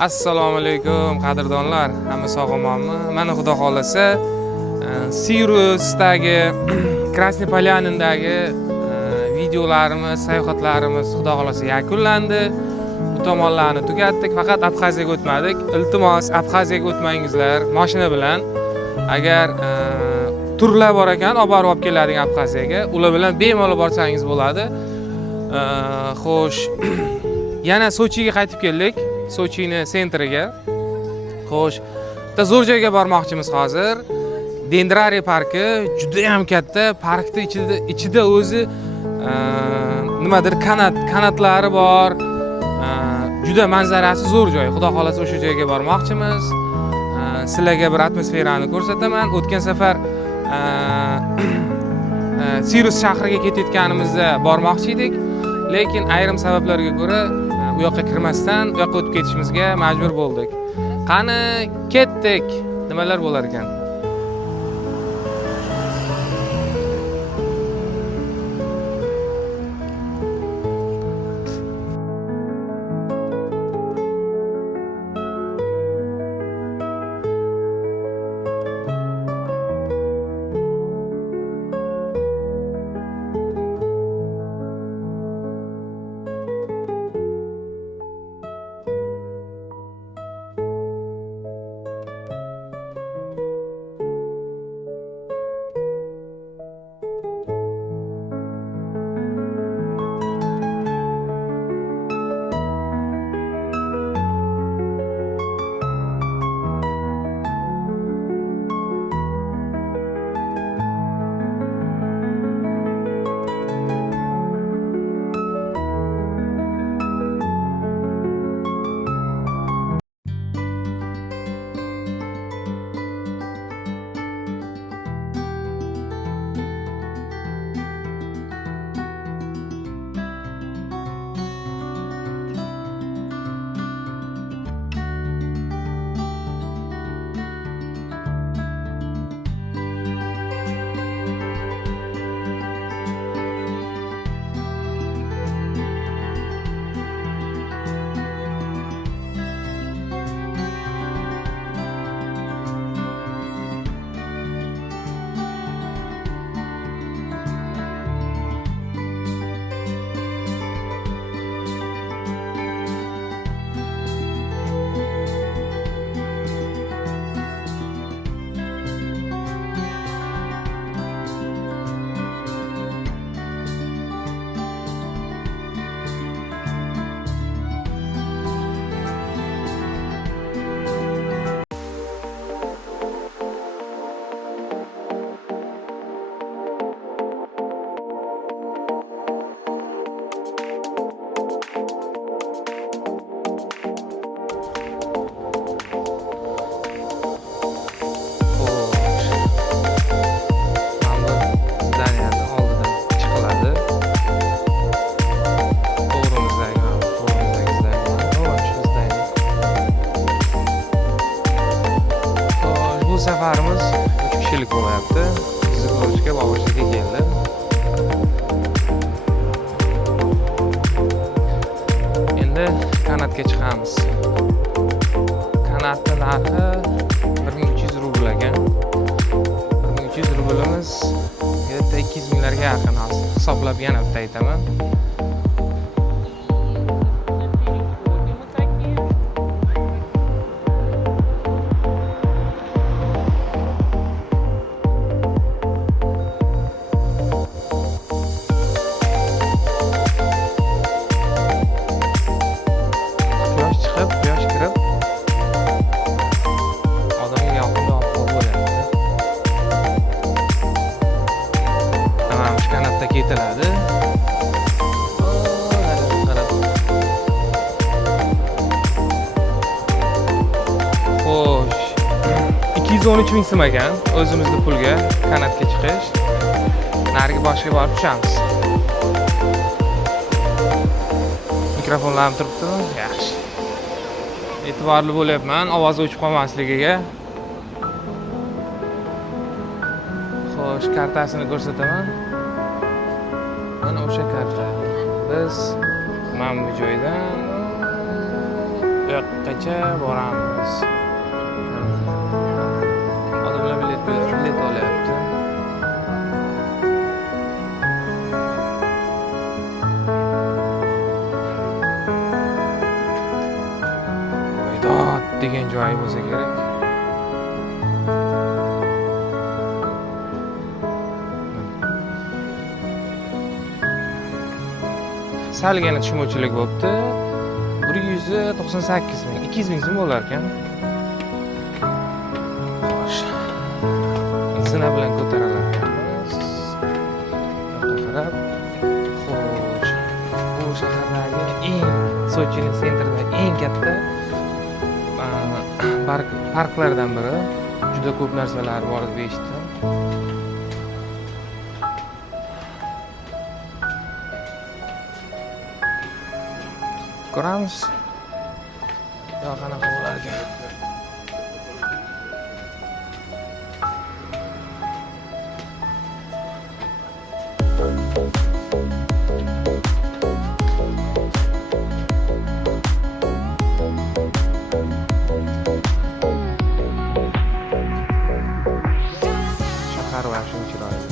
Assalomu alaykum qadrdonlar, hamma sog'omonmi? Mana xudo xolasa Sirusdagi Krasnoy Polyanindagi videolarimiz, sayohatlarimiz xudo xolasa yakunlandi. Bu tomonlarni tugatdik, faqat Abxaziyaga o'tmadik. Iltimos, Abxaziyaga o'tmangizlar mashina bilan. Agar turlar bor ekan, olib keladigan Abxaziyaga, ular bilan bemalol borsangiz bo'ladi. Xo'sh, yana Sochiga qaytib keldik. Sochini sentriga. Xo'sh, bitta zo'r joyga bormoqchimiz hozir. Dendrariy parki juda ham katta. Parkning ichida o'zi nimadir kanatlari bor. Juda manzarasi zo'r joy. Xudo xolasa o'sha joyga bormoqchimiz. Sizlarga bir atmosferani ko'rsataman. O'tgan safar Sirus shahriga ketayotganimizda bormoqchi edik, lekin ayrim sabablarga ko'ra u yoqqa kirmasdan u yoqqa o'tib ketishimizga majbur bo'ldik. Qani ketdik. Nimalar bo'lar ekan? Safarimiz 3 kishilik bo'lyapti. Sizni ko'rishga Boboshaga keldim. Endi kanatga chiqamiz. Kanatning narxi 1300 rubl ekan. 1300 rublimiz 200 minglarga yaqin hozir. Hisoblab yana bitta aytaman. Ketiladi. Xo'sh, 213 ming so'm ekan o'zimizni pulga kanatga chiqish. Nariga boshga borib tushamiz. Mikrofonlarim turibdimi? Yaxshi. E'tiborli bo'lyapman ovoz o'chib qolmasligiga. Xo'sh, kartasini ko'rsataman. Mana o'sha karta. Biz mana bu joydan Bu yoqqacha boramiz. Odamlar bilet olyapti. Voydod degan joyi bo'lsa kerak. Salgina tushunmovchilik bo'libdi. 198 ming, 200 ming so'm bo'lar ekan. Xo'sh. Zina bilan ko'tarilar ekanmiz. Yoqqa qarab. Xo'sh. Bu shahardagi Sochining sentridagi eng katta parklardan biri. Juda ko'p narsalar bor deb eshitdim. Ko'ramiz. Yo, qanaqa bo'lar ekan. Shahar va shu chiroyli.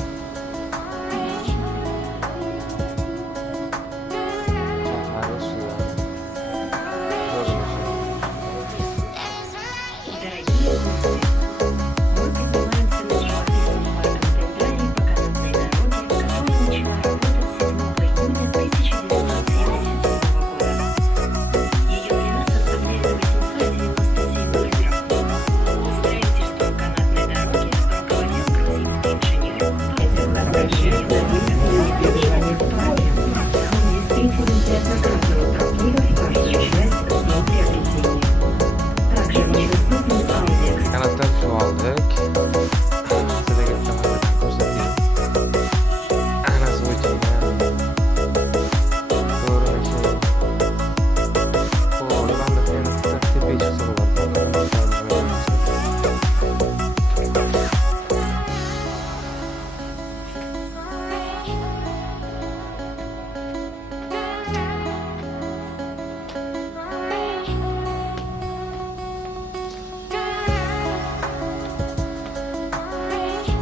Kanatdan tushib oldik. Sizlarga tomondan ko'rsatayım. Ana Sochiga. Ko'rinishi. Qo'llarda yana tepaga chiqsa bo'lar.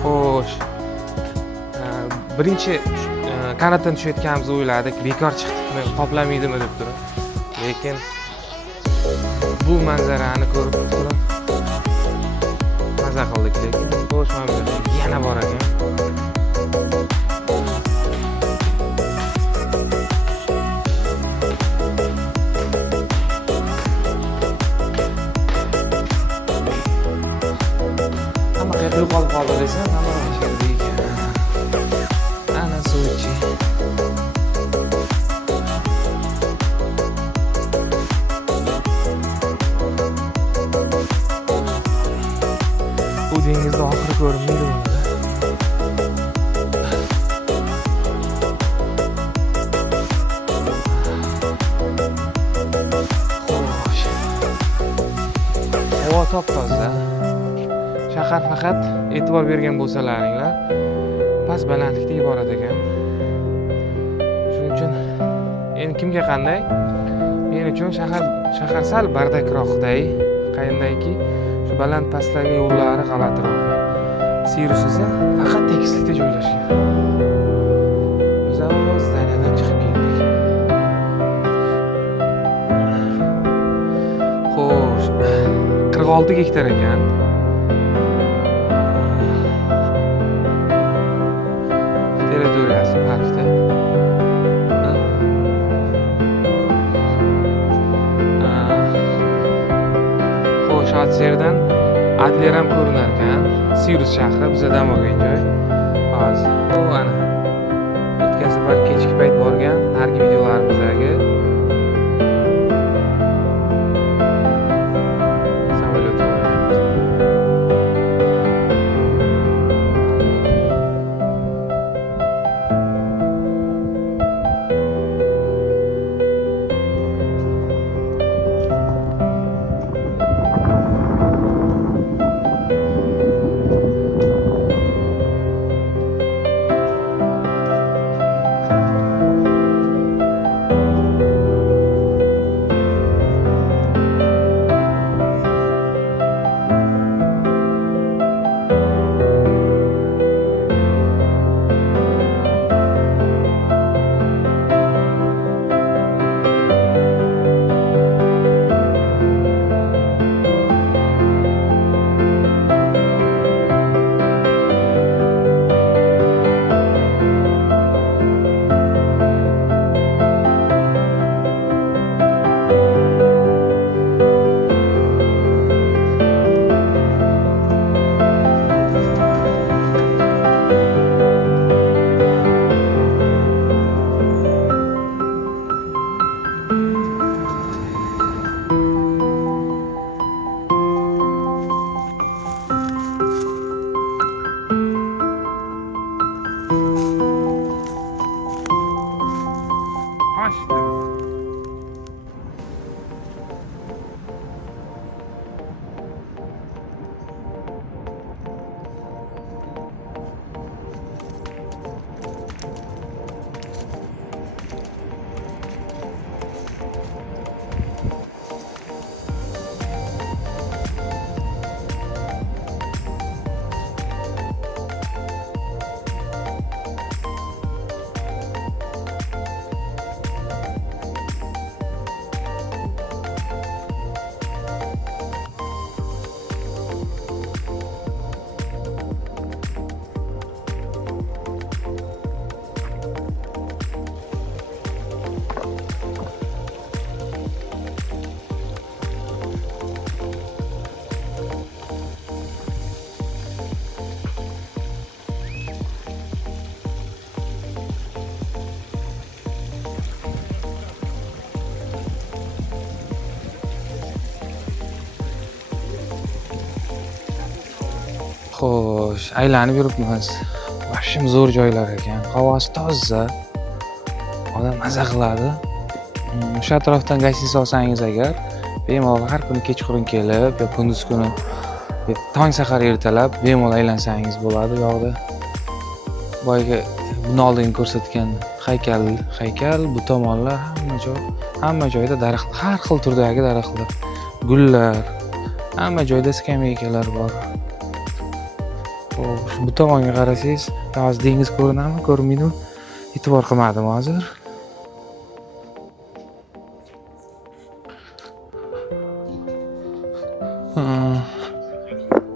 Xo'sh. Birinchi kanatdan tushayotganimizni o'yladik. Bekor chiqdikmi, qoplamaydimi deb turib. Lekin bu manzarani ko'rib turib maza qildik, lekin xo'sh, mana yana bor ekan. Hamma qayerda yo'qolib qoldi desam, hamma yerda ekan. Ana Sochi. Bu dengizda oxiri ko'rinmaydi bunda. Xo'sh. Havo top-toza. Shahar faqat e'tibor bergan bo'lsalaringlar, past balandlikda iborat ekan. Shuning uchun endi kimga qanday? Men uchun shahar sal bardakroqday, qayindayki, shu baland pastlarga yo'llari g'alatiroq. Sirus esa faqat tekislikda joylashgan. Biz avval zdaniyadan chiqib keldik. Xo'sh, 46 gektar ekan. Territoriyasi parkda. Xo'sh, yerdan Adler ham ko'rinar ekan. Sirus shahri bizdan bo'lgan joy. Hozir bu ana o'tgan safar kechki payt borgan nargi videolarimizdagi samolyot bo'lyapti. Xo'sh, aylanib yuribmiz. Vashim zo'r joylar ekan. Havosi toza. Odam maza qiladi. O'sha atrofdan gostinitsa olsangiz agar, bemalol har kuni kechqurun kelib, yo kunduz kuni tong sahar ertalab bemalol aylansangiz bo'ladi. Bu yoqda boyagi buni oldin ko'rsatgan haykal, bu tomonlar hamma joyda daraxt, har xil turdagi daraxtlar, gullar, hamma joyda skameykalar bor. Xo'sh, bu tomonga qarasangiz, hozir dengiz ko'rinadimi, ko'rinmaydimi? E'tibor qilmadim hozir.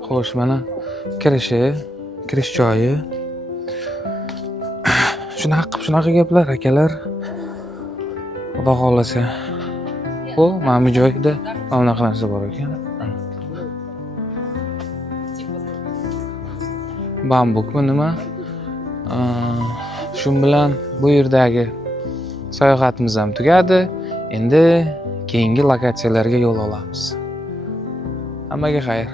Xo'sh, mana kirish joyi. Shunaqa gaplar, akalar. Xudo xolasa. Xo'p, mana bu joyda mana bunaqa narsa bor ekan. Bambukmi nima? Shu bilan bu yerdagi sayohatimiz ham tugadi. Endi keyingi lokatsiyalarga yo'l olamiz. Hammaga xayr.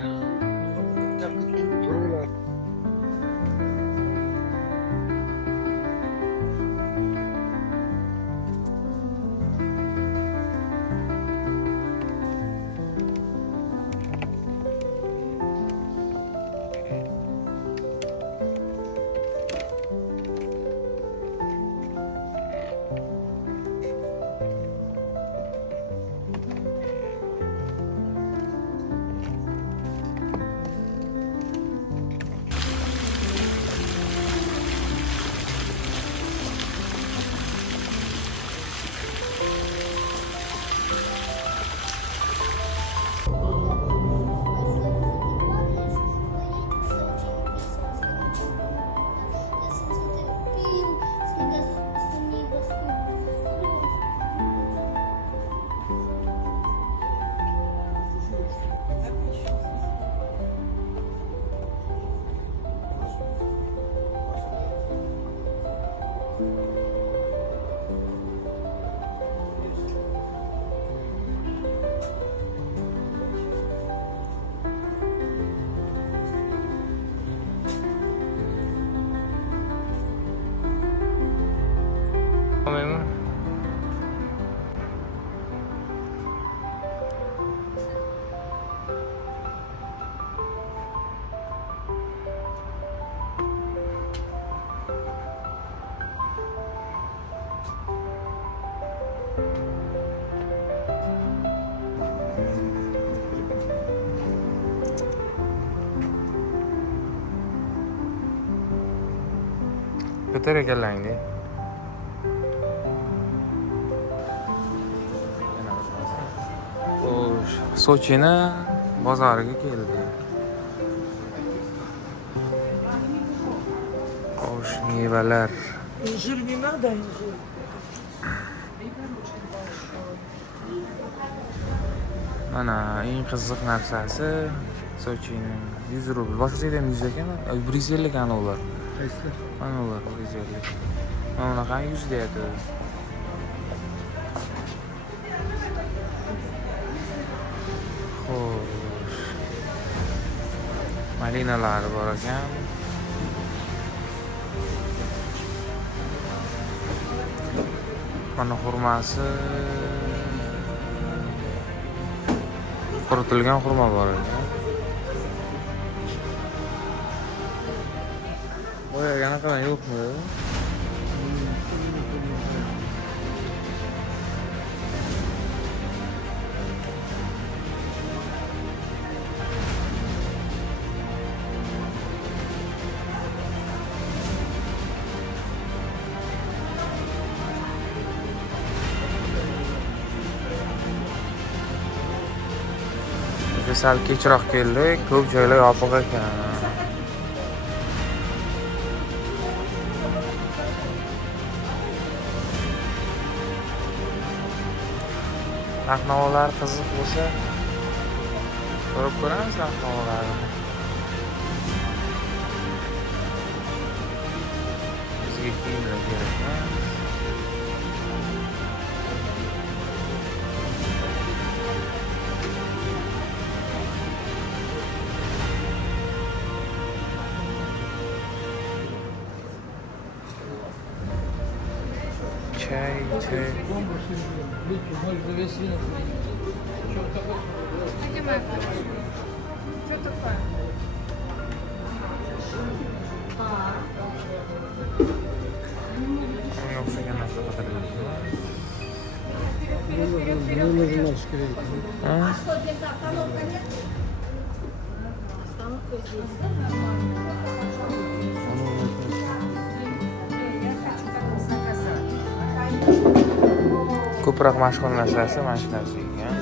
Ko'tar ekanlarni. Xo'sh, Sochini bozoriga keldi. Xo'sh, mevalar. Инжир не надо, инжир. Mana eng qiziq narsasi Sochini 100 rubl. Boshqa joyda ham 100 ekan, 150 ekan ular. Qaysi? Mana ular 150. Mana bunaqa 100 deyapti. Xo'sh. Malinalar bor ekan. Mana xurmasi. Quritilgan xurmo bor ekan. Boyagani qilgan yo'qmi? Sal kechroq keldik, ko'p joylar yopiq ekan. Narx-navolar qiziq bo'lsa, ko'rib ko'ramiz narx-navolarni. Bizga kiyimlar kerakmi? Çay. Bunga o'xshagan narsa qidiryapsizmi? Ha? Ko'proq mashhur narsasi mana shu narsa ekan.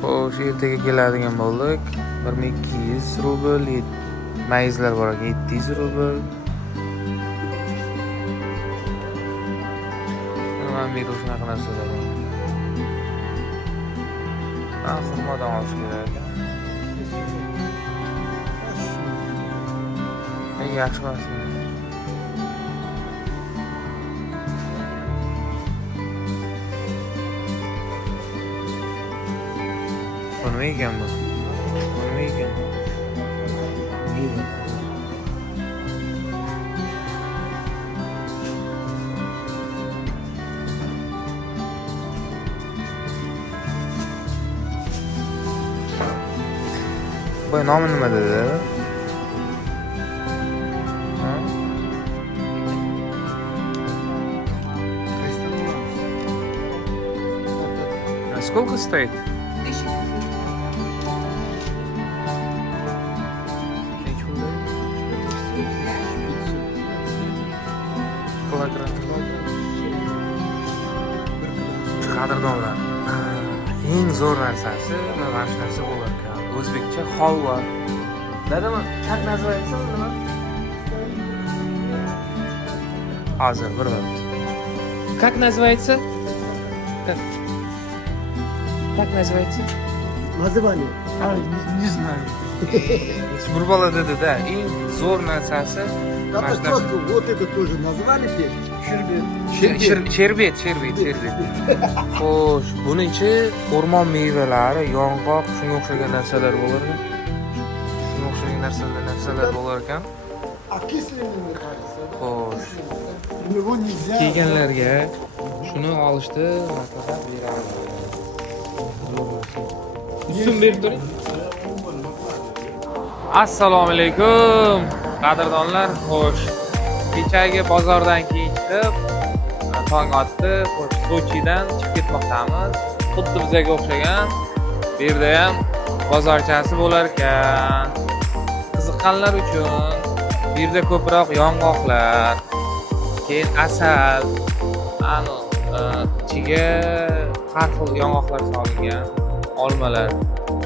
Xo'sh, ertaga keladigan bo'ldik. 1200 rubl, mayizlar bor ekan 700 rubl. Mana bu shunaqa narsalar bor. Xurmodan olish kerak. Yaxshi emasmi? Bu nima ekan bu? Nima ekan? Bu nomi nima dedi? Сколько стоит? 1500. Qadrdonlar, eng zo'r narsasi mana shu narsa bo'lar ekan. O'zbekcha holva. Dadam, как называется nima? Hozir bir vaqt. Как называется? Как называется? Название? Не знаю. Bir bola dedi-da, eng zo'r narsasi mana Это shu narsa. четко, вот это тоже назвали теперь. Sherbet. Xo'sh, buni ichi o'rmon mevalari, yong'oq, shunga o'xshagan narsalar bo'lar ekan. Shunga o'xshagan narsalar bo'lar ekan. Окисленный, мне кажется. Xo'sh, Его нельзя. kelganlarga shuni olishni maslahat beraman. Uzun berib turing. Assalomu alaykum. Qadrdonlar, xo'sh. Kechagi bozordan keyin chiqib, tong otdi, xo'sh, Sochidan chiqib ketmoqdamiz. Xuddi bizga o'xshagan bu yerda ham bozorchasi bo'lar ekan. Qiziqqanlar uchun bu yerda ko'proq yong'oqlar, keyin asal, ichiga har xil yong'oqlar solingan, olmalar,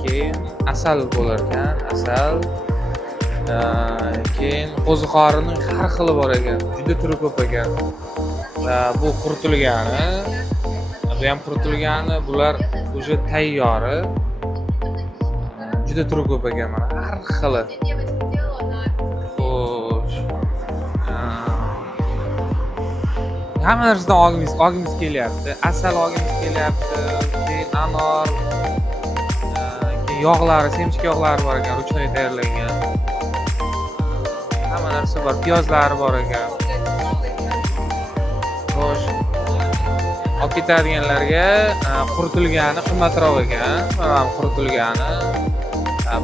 keyin asal bo'lar ekan, asal. Keyin qo'ziqorining har xili bor ekan, juda turi ko'p ekan. Bu quritilgani, bu ham quritilgani, bular уже tayyori. Juda turi ko'p ekan, mana har xili. Xo'sh. Hamma narsadan olgimiz kelyapti. Asal olgimiz kelyapti, keyin anor, keyin yog'lari, semchik yog'lari bor ekan, ruchnoy tayyorlangan. Hamma narsa bor, piyozlari bor ekan. Xo'sh. Olib ketadiganlarga quritilgani qimmatroq ekan. Mana quritilgani.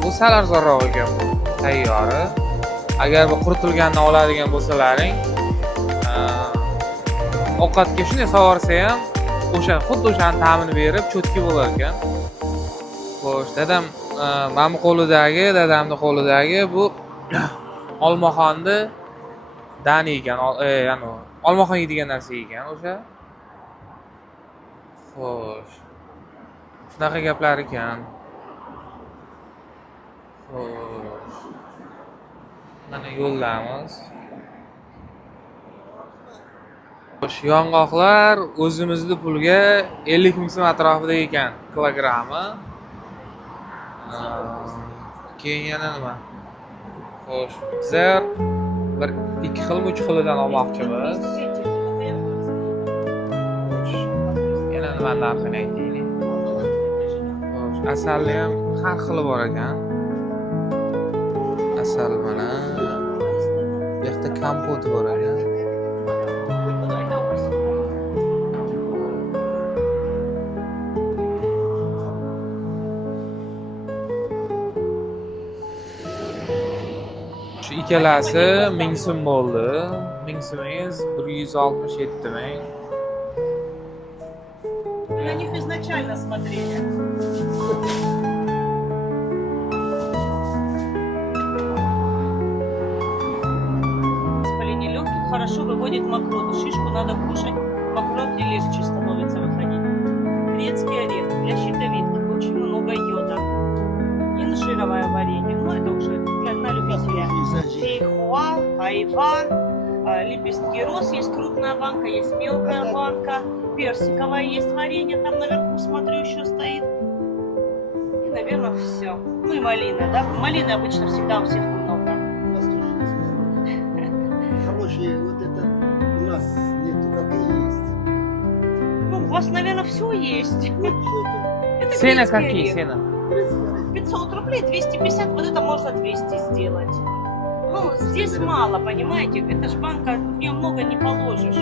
Bu sal arzonroq ekan bu, tayyori. Agar bu quritilganini oladigan bo'lsalaring, ovqatga shunday sovursa ham, xuddi o'shaning ta'mini berib, cho'tki bo'lar ekan. Xo'sh, dadamning qo'lidagi bu olmaxonni dani ekan, ya'ni olmaxon yeydigan narsa ekan o'sha. Xo'sh. Shunaqa gaplar ekan. Xo'sh. Mana yo'ldamiz. Xo'sh, yong'oqlar o'zimizning pulga 50 ming so'm atrofida ekan kilogrammi. Keyin yana nima? Xo'sh, bizlar bir 2 xil, 3 xilidan olmoqchimiz. Yana nima narxini aytaylik. Xo'sh, asalli ham har xili bor ekan. Asal mana. Bu yerda kompot bor ekan. ikkalasi 1000 so'm bo'ldi. 1000 so'mingiz 167 ming. На них изначально смотрели. Воспаление легких хорошо выводит мокроту. Шишку надо кушать, мокроте легче становится выходить. Грецкий орех для щитовидки. Очень много йода. Инжировое варенье. Ну, это уже на любителя. Фейхуа, айва, лепестки роз. Есть крупная банка, есть мелкая банка. Персиковое есть варенье, там наверху, смотрю, еще стоит. И, наверное, все. Ну и малина, да? Малины обычно всегда у всех много. У нас тоже есть. Хорошие, вот это у нас нету, как и есть. Ну, у вас, наверное, все есть. Вот что Это Сена грецкий какие, орех. сена? это. 500 рублей, 250, вот это можно 200 сделать. Ну, здесь мало, понимаете? Это ж банка, в нее много не положишь.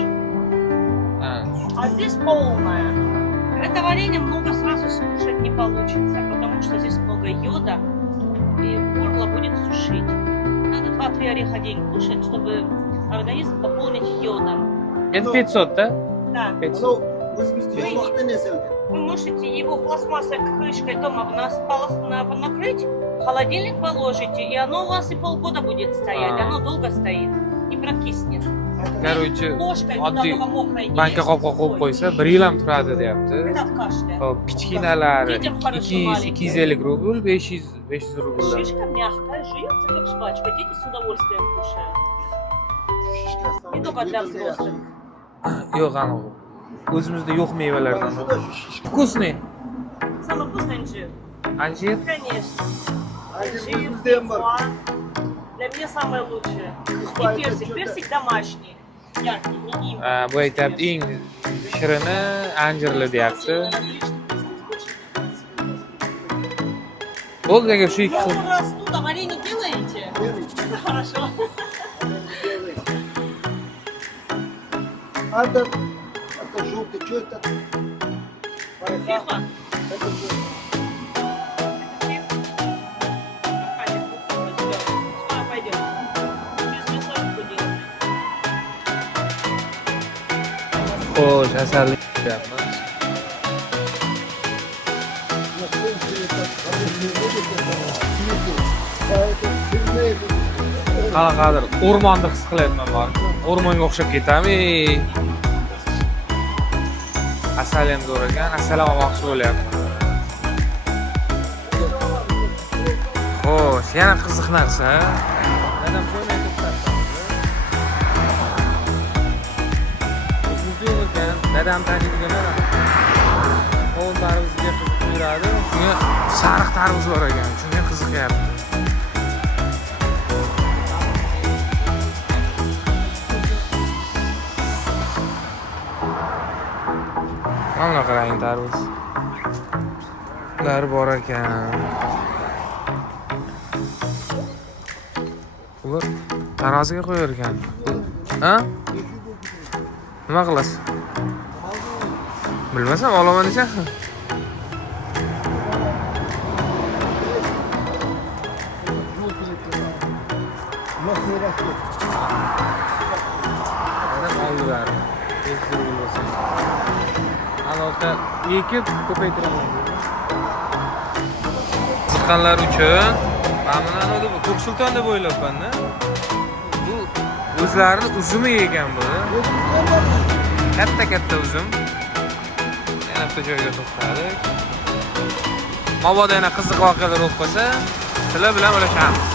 Ha. А здесь полная. Это варенье много сразу скушать не получится, потому что здесь много йода, и горло будет сушить. Надо 2-3 ореха в день кушать, чтобы организм пополнить йодом. Это 500, да? Да. 500. Ну, вы смысле, вахты не сделали. Вы можете его пластмассовой крышкой дома накрыть, в холодильник положите, и оно у вас и полгода будет стоять. А. Оно долго стоит, не прокиснет. Короче, Ложкой oddiy туда мокрой не banka лезть. qopqa qo'yib qo'ysa 1 yil ham turadi deyapti. Это от кашля. Hop, kichkinalari Детям хорошо 200 маленькие. 250 rubl, 500 rubldan. Шишка мягкая, жуется как жвачка. Дети с удовольствием кушают. Шишка Не только для взрослых. Yo'q, ana u. O'zimizda yo'q mevalardan. Сюда же шишка. Вкусный. Самый вкусный инжир. Anjir. Конечно. Один Инжир, вкусный бар. фейхуа. Для меня самое лучшее. Фейхуа И это персик. что-то- Персик домашний. Яркий, не им. Bu aytyapti eng shirini anjirli deyapti. Bo'ldi aka shu ikki Я xil. уже расту, а варенье делаете? Это хорошо. А это желтый, что это? Фейхуа. Это что? Скоро пойдем. Через мясорубку делаем. Xo'sh, asalli deyapmiz. На солнце это хорошие будет, это цветы. А это сырные будут. Qanaqadir o'rmonni his qilyapman bor. O'rmonga o'xshab ketaman. Asal ham zo'r ekan, asal ham olmoqchi bo'lyapman. Xo'sh, yana qiziq narsa. Dadam qo'ymay to'xtatamiz. O'zimizda yo'q ekan, dadam taniydigan qovun tarvuziga qiziqib yuradi. Shunga sariq tarvuz bor ekan, shunga qiziqyapti. Mana qarang tarvuz. Ular bor ekan. Ular taroziga qo'yar ekan. Ha? Nima qilasiz? Bilmasam, olaman desa. У нас не растет. Adam oldilar. Tekshirib bo'lsin. Aloqa ekib ko'paytiraman. Chiqqanlar uchun mana buni Ko'ksulton deb o'ylabman-da. Bu o'zlarini uzumi ekan bu. Katta uzum. Yana bitta joyga to'xtadik. Mabodo yana qiziq voqealar bo'lib qolsa, sizlar bilan ulashamiz.